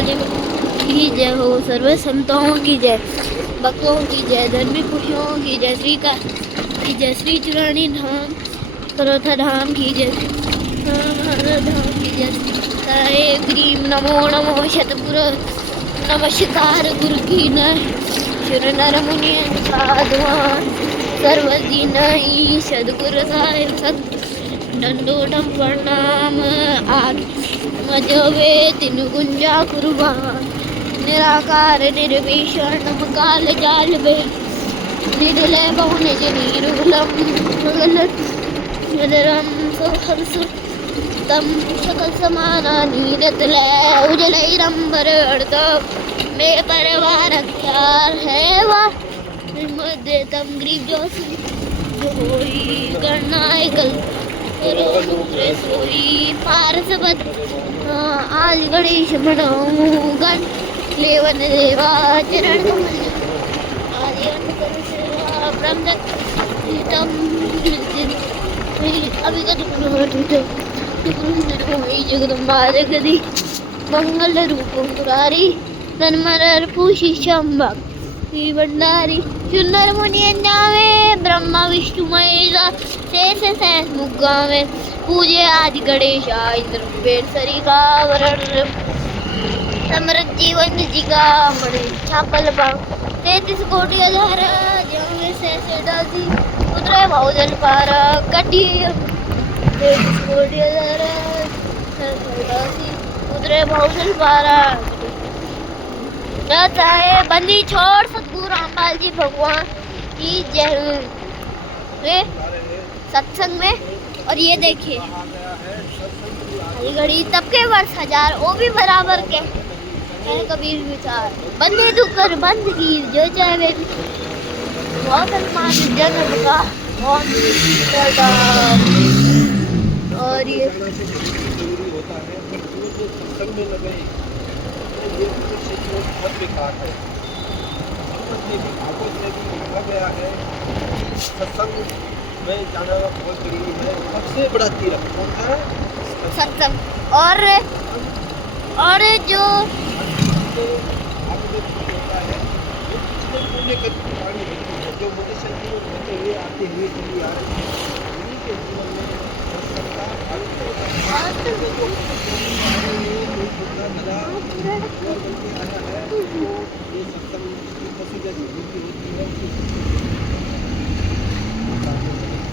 काली की जय हो, सर्व संतों की जय, भक्तों की जय, धर्मी पुरुषों की जय, श्री का की जय, श्री चुरानी धाम करोथा धाम की जय, धाम की जय, साहेब ग्रीम नमो नमो शतपुर नमस्कार गुरु की नय शुर नर मुनि साधुआन सर्वदीन सदगुरु साहेब सत दंडोटम प्रणाम मजवे तीन गुंजा कुर्बान निराकार निर्विषण काल जाल बे निर्लय बहुन जनीरुलम मदरम सुहंस तम सकल समाना नीरतलय उजलैरंबर अर्ध मे परिवार ख्याल है वा मध्य तम ग्रीव जोशी जोई गणायकल सोई पारसवत आज गणेश बनाऊं गण लेवन देवा चरण आदि जगदम्बा जगदी मंगल रूप मुरारी तन्मर पूषी शंभा भंडारी सुंदर मुनि नामे ब्रह्मा विष्णु महेश शेष सहस मुगावे पूजे आदि गणेश इंद्र कुबेर सरी का वरण समृद्ध जीवन जिगा मणि छापल पाओ 33 कोटि आधार जहाँ से डाली उतरे बहुजन पार कटी 33 कोटि आधार उतरे बहुजन पारा कहता है बंदी छोड़ सतगुरु रामपाल जी भगवान की जय वे सत्संग में। और ये देखिए घड़ी तब के वर्ष 1000 वो भी बराबर के है कबीर विचार बंदे तू कर बंद की जो चाहे वे बहुत सम्मान जन्म का बहुत और ये बहुत बेकार है। भागवत में भी लिखा गया है सत्संग में जाना बहुत जरूरी है। सबसे बड़ा तीर्थ कौन है? सत्संग। और जो जो मोटे शरीर में होते हुए आते हुए चली आ रही है उन्हीं के जीवन में सत्संग का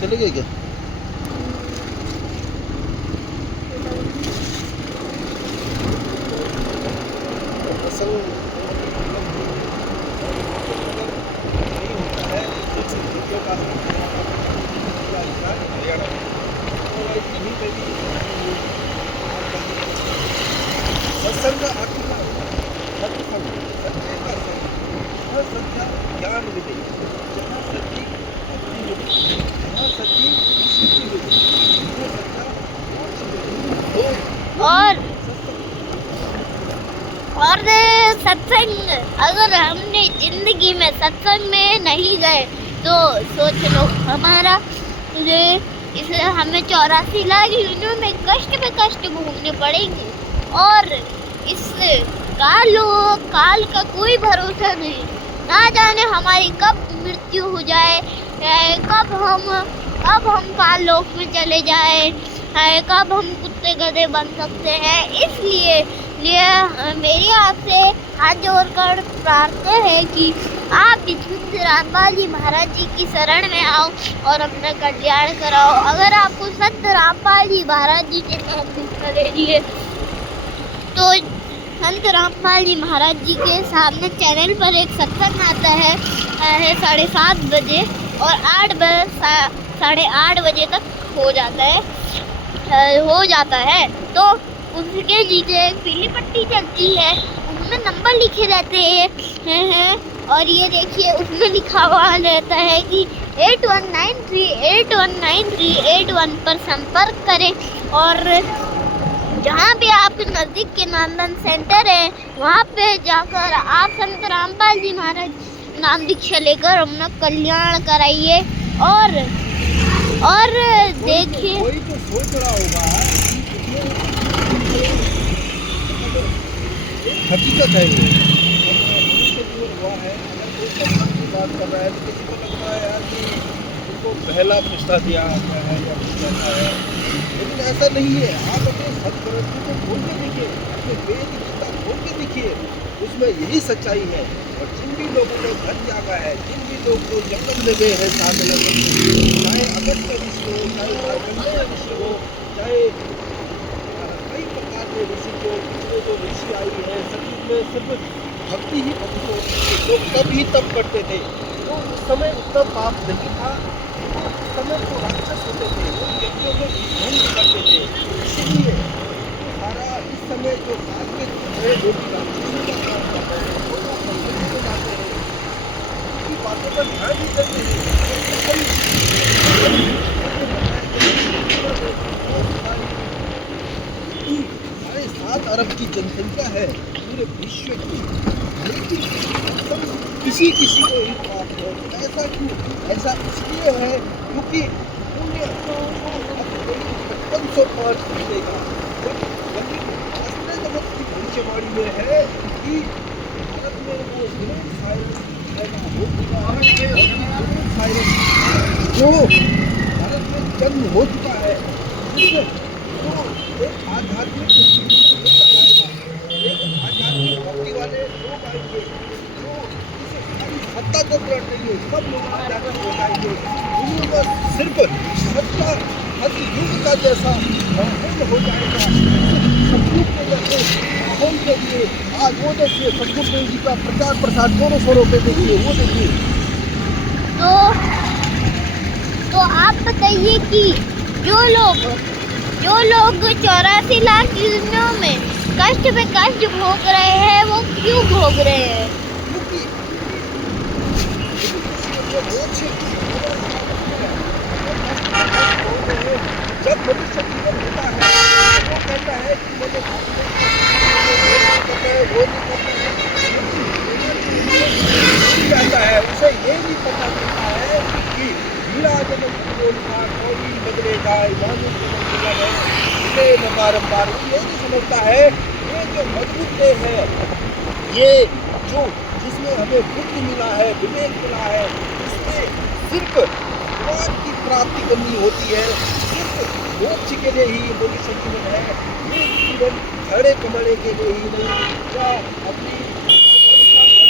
चले गए क्या? सत्संग का अर्थ क्या है? सत्संग सत्य का संग वह सत्य ज्ञान मिले जहाँ सच्ची भक्ति मिले वहाँ सच्ची सिद्धि मिले और सत्संग अगर हमने जिंदगी में सत्संग में नहीं गए तो सोच लो हमारा इसलिए हमें 84 लाख यूनियों में कष्ट पे कष्ट भोगने पड़ेंगे। और इस काल का कोई भरोसा नहीं, ना जाने हमारी कब मृत्यु हो जाए, कब हम काल लोक में चले जाए, कब हम कुत्ते गधे बन सकते हैं। इसलिए मेरी आपसे हाथ जोड़कर प्रार्थना है कि आप विष्णु रामपाल जी महाराज जी की शरण में आओ और अपना कल्याण कराओ। अगर आपको संत रामपाल जी महाराज जी के साथ दीक्षा ले लिए तो संत रामपाल जी महाराज जी के सामने चैनल पर एक सत्संग आता है 7:30 बजे और 8 बजे तक हो जाता है। तो उसके नीचे एक पीली पट्टी चलती है, उसमें नंबर लिखे रहते हैं और ये देखिए उसमें लिखा हुआ रहता है कि 8193819381 पर संपर्क करें। और जहाँ भी आपके नज़दीक के नामदान सेंटर है वहाँ पे जाकर आप संत रामपाल जी महाराज नाम दीक्षा लेकर अपना कल्याण कराइए। और देखिए कोई तो सोच रहा होगा एक हकीकत है ये। अब मनुष्य जीवन हुआ है, अगर कोई सत्संग की बात कर रहा है तो किसी को लगता है यार कि उनको पहला पृष्ठा दिया गया है या कुछ ऐसा है, लेकिन ऐसा नहीं है। आप अपने सदग्रंथों को खोल के देखिए, अपने वेद गीता खोल के देखिए, उसमें यही सच्चाई है। और जिन भी लोगों ने धन त्यागा है, जिन भी लोग जो जंगल में गए हैं साधना करने, चाहे अगस्त्य ऋषि हो, चाहे मार्कंडेय ऋषि हो, चाहे कई प्रकार के ऋषि जो पिछले जो ऋषि आई है, सतयुग में सिर्फ भक्ति ही भक्ति होती थी। लोग तब ही तब करते थे, तो उस समय उतना पाप नहीं था। तो उस समय तो राक्षस होते थे, वो यज्ञों में भंग करते थे। इसीलिए सारा इस समय जो आज के युग है वो भी राक्षसों का काम कर रहे हैं, वो लोग मंदिर में जाते हैं, उनकी बातों पर ध्यान ही देते हैं। 7.5 अरब की जनसंख्या है पूरे विश्व की, लेकिन सब किसी किसी को ही प्राप्त हो। ऐसा क्यों? ऐसा इसलिए है क्योंकि पुण्य अब कोई 5500 पार मिलेगा। शास्त्र जगत की भविष्यवाणी में है कि भारत में वो हिरण साइरस जो भारत में जन्म हो चुका है, जिसमें तो एक आध्यात्मिक एक आध्यात्मिक भक्ति वाले लोग आएंगे जो इस सारी सत्ता को पलट देंगे। सब लोग आध्यात्मिक हो जाएंगे। उन्होंने सिर्फ सत्ता हर युग का जैसा माहौल हो जाएगा, सतयुग के जैसे माहौल के लिए। आज वो देखिए सतगुरु देव जी का प्रचार प्रसार दोनों स्वरों पे देखिए, वो देखिए। तो आप बताइए कि जो लोग 84 लाख योजनाओं में कष्ट पे कष्ट भोग रहे हैं, वो क्यों भोग रहे हैं? जब मनुष्य जीवन होता है वो कहता है कि मुझे वो नहीं कहता है, उसे ये नहीं पता चलता है कि हीरा जब बोलता कोई बदलेगा इमानुल है बारम्बार। वो ये नहीं समझता है ये जो मजबूत है, ये जो जिसमें हमें बुद्धि मिला है, विवेक मिला है, इसमें सिर्फ भगवान की प्राप्ति करनी होती है, सिर्फ मोक्ष के लिए ही मनुष्य जीवन है। ये जीवन झड़े कमाने के लिए ही नहीं, या अपनी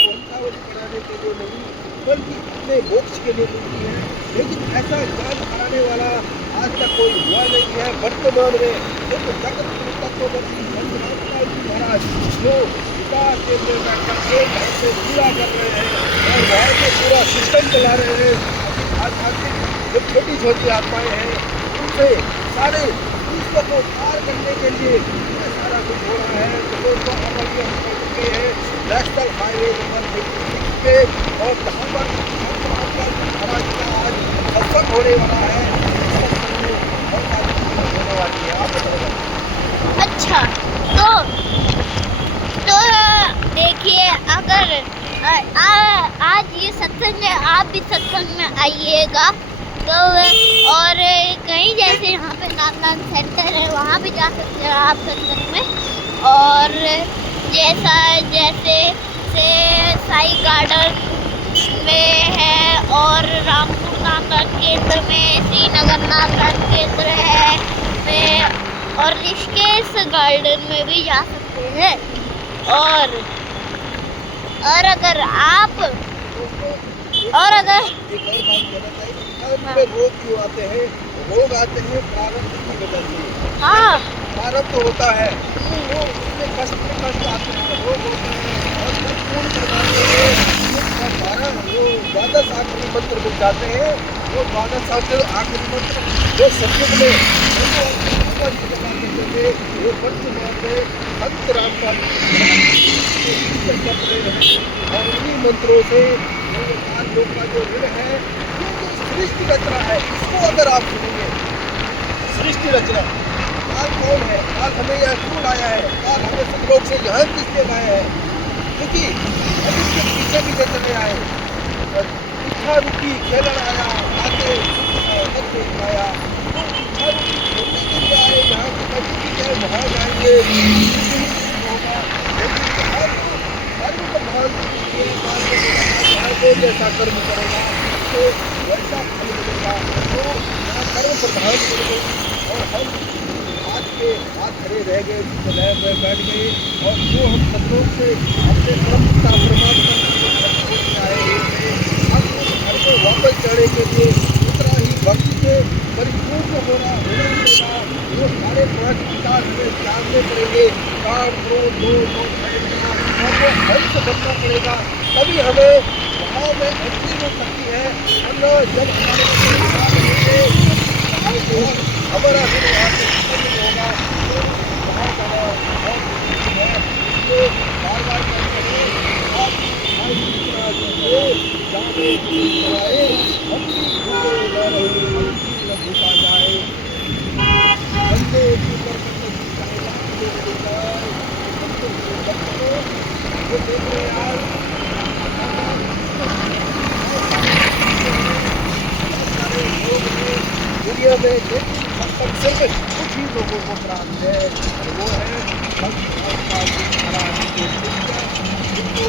वंशावली बढ़ाने के लिए नहीं, बल्कि अपने मोक्ष के लिए मिलती है। लेकिन ऐसा ज्ञान कराने वाला आज तक कोई हुआ नहीं है। वर्तमान में एक जगत तत्ववर्ती महाराज जो विकास केंद्र में बैठकर एक घर से पूरा कर रहे हैं और वहाँ से पूरा सिस्टम चला रहे हैं। आध्यात्मिक जो छोटी छोटी आत्माएं हैं उनसे सारे विश्व को पार करने के लिए सारा कुछ हो रहा है। तो दोस्तों नेशनल हाईवे नंबर 36 पे और जहाँ पर महाराज का आज सत्संग होने वाला है, होने वाली है। आप बताइए। अच्छा, तो देखिए, अगर आज ये सत्संग है, आप भी सत्संग में आइएगा। तो और कहीं जैसे यहाँ पे नामदान सेंटर है, वहाँ भी जा सकते हैं आप सत्संग में। और जैसे से साई गार्डन में है, और रामपुर नामदान केंद्र में, श्रीनगर नामदान केंद्र है में, और ऋषिकेश गार्डन में भी जा सकते हैं। और अगर आप रोग क्यों आते हैं? रोग आते हैं प्रारब्ध की वजह से। हाँ, प्रारब्ध होता है तो उसमें कष्ट आते हैं, रोग होते हैं, और पूर्ण करवाने वो द्वादश आखिरी मंत्र मिल जाते हैं। वो द्वादश आखिरी मंत्र जो सतयुग में वो वर्तमान में संत रामपाल और उन्हीं मंत्रों से लोग का जो ऋण है, ये जो सृष्टि रचना है, इसको अगर आप सुनेंगे, सृष्टि रचना काल कौन है, काल हमें यहाँ क्यों लाया है, काल हमें सब लोग से यहाँ किसने लाया है? क्योंकि हम इसके पीछे पीछे चले आए, इच्छा रूपी खेलन आया, आके आया, तो इच्छा रूपी खेलने के लिए आए, यहाँ की मजबूरी है, वहाँ जाएंगे होगा। वो जैसा कर्म करेगा उसको वैसा फल मिलेगा। तो यहाँ कर्म प्रधान बन गई और हम हाथ के हाथ खड़े रह गए, लय में बैठ गए और जो हम सब लोग से अपने कर्म का परमात्मा की आए हुए थे, हम उस घर को वापस चढ़ने के लिए उतना ही भक्ति से परिपूर्ण होना देगा। वो सारे 5 विचार हमें त्यागने पड़ेंगे, काम क्रोध लोभ मोह हमको हंस बनना पड़ेगा, तभी हमें वहाँ में एंट्री हो सकती है। वरना जब हमारे हमारा दिन वहाँ से खत्म नहीं होगा तो वहाँ जाना बहुत मुश्किल है। इसलिए बार बार कहते हैं आप जाने कराए हम भी भूखे न रहे, हम भी न भूखा जाए। बंदे ऊपर वो देख रहे हैं आज दुनिया में, लेकिन मतलब सिर्फ कुछ ही लोगों को प्राप्त है, वो है भक्त और साधु महाराज के शिष्य, जिनको